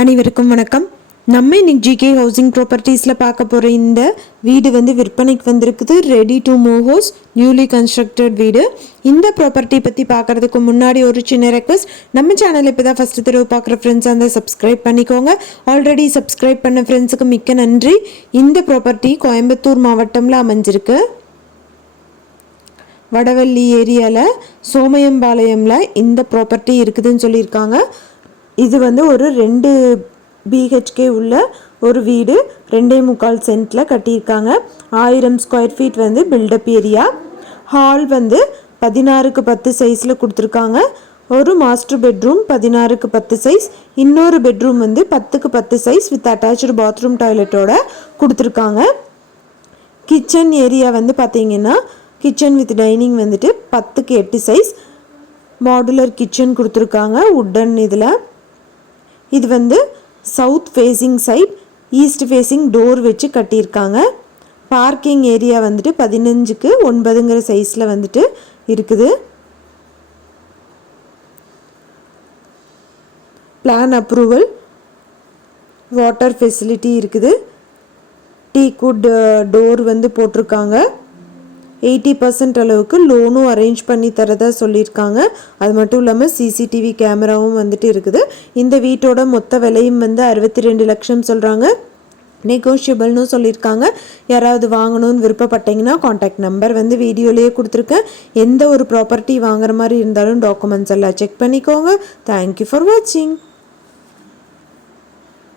அனைவருக்கும் வணக்கம். நம்ம இன்னைக்கு ஜிகே ஹவுசிங் ப்ராப்பர்ட்டிஸில் பார்க்க போகிற இந்த வீடு வந்து விற்பனைக்கு வந்திருக்குது. Ready to move house, newly constructed வீடு. இந்த ப்ராப்பர்ட்டி பற்றி பார்க்குறதுக்கு முன்னாடி ஒரு சின்ன ரெக்வஸ்ட், நம்ம சேனல் இப்போ தான் ஃபஸ்ட்டு தடவை பார்க்குற ஃப்ரெண்ட்ஸ் அந்த சப்ஸ்கிரைப் பண்ணிக்கோங்க. ஆல்ரெடி சப்ஸ்கிரைப் பண்ண ஃப்ரெண்ட்ஸுக்கு மிக்க நன்றி. இந்த ப்ராப்பர்ட்டி கோயம்புத்தூர் மாவட்டமில் அமைஞ்சிருக்கு. வடவள்ளி ஏரியாவில் சோமயம்பாளையமில் இந்த ப்ராப்பர்ட்டி இருக்குதுன்னு சொல்லியிருக்காங்க. இது வந்து ஒரு 2 பிஹெச்கே உள்ள ஒரு வீடு, 2.25 சென்ட்டில் கட்டியிருக்காங்க. 1000 ஸ்கொயர் ஃபீட் வந்து பில்டப் ஏரியா. ஹால் வந்து 16க்கு 10 சைஸில் கொடுத்துருக்காங்க. ஒரு மாஸ்டர் பெட்ரூம் 16க்கு 10 சைஸ், இன்னொரு பெட்ரூம் வந்து 10க்கு 10 சைஸ் வித் அட்டாச்சு பாத்ரூம் டாய்லெட்டோட கொடுத்துருக்காங்க. கிச்சன் ஏரியா வந்து பார்த்தீங்கன்னா கிச்சன் வித் டைனிங் வந்துட்டு 10க்கு 8 சைஸ் மாடுலர் கிச்சன் கொடுத்துருக்காங்க உட்டன். இது வந்து south facing side, east facing door வச்சு கட்டியிருக்காங்க. பார்க்கிங் ஏரியா வந்துட்டு 15க்கு 9ங்கிற சைஸில் வந்துட்டு இருக்குது. பிளான் அப்ரூவல், வாட்டர் ஃபெசிலிட்டி இருக்குது. டீக்குட் டோர் வந்து போட்டிருக்காங்க. 80% அளவுக்கு லோனும் அரேஞ்ச் பண்ணி தரதா சொல்லியிருக்காங்க. அது மட்டும் இல்லாமல் சிசிடிவி கேமராவும் வந்துட்டு இருக்குது. இந்த வீட்டோட மொத்த விலையும் வந்து 62 லட்சம் சொல்கிறாங்க. நெகோஷியபிள்னு சொல்லியிருக்காங்க. யாராவது வாங்கணும்னு விருப்பப்பட்டீங்கன்னா காண்டாக்ட் நம்பர் வந்து வீடியோலேயே கொடுத்துருக்கேன். எந்த ஒரு ப்ராப்பர்ட்டி வாங்குற மாதிரி இருந்தாலும் டாக்குமெண்ட்ஸ் எல்லாம் செக் பண்ணிக்கோங்க. தேங்க்யூ ஃபார் வாட்சிங்.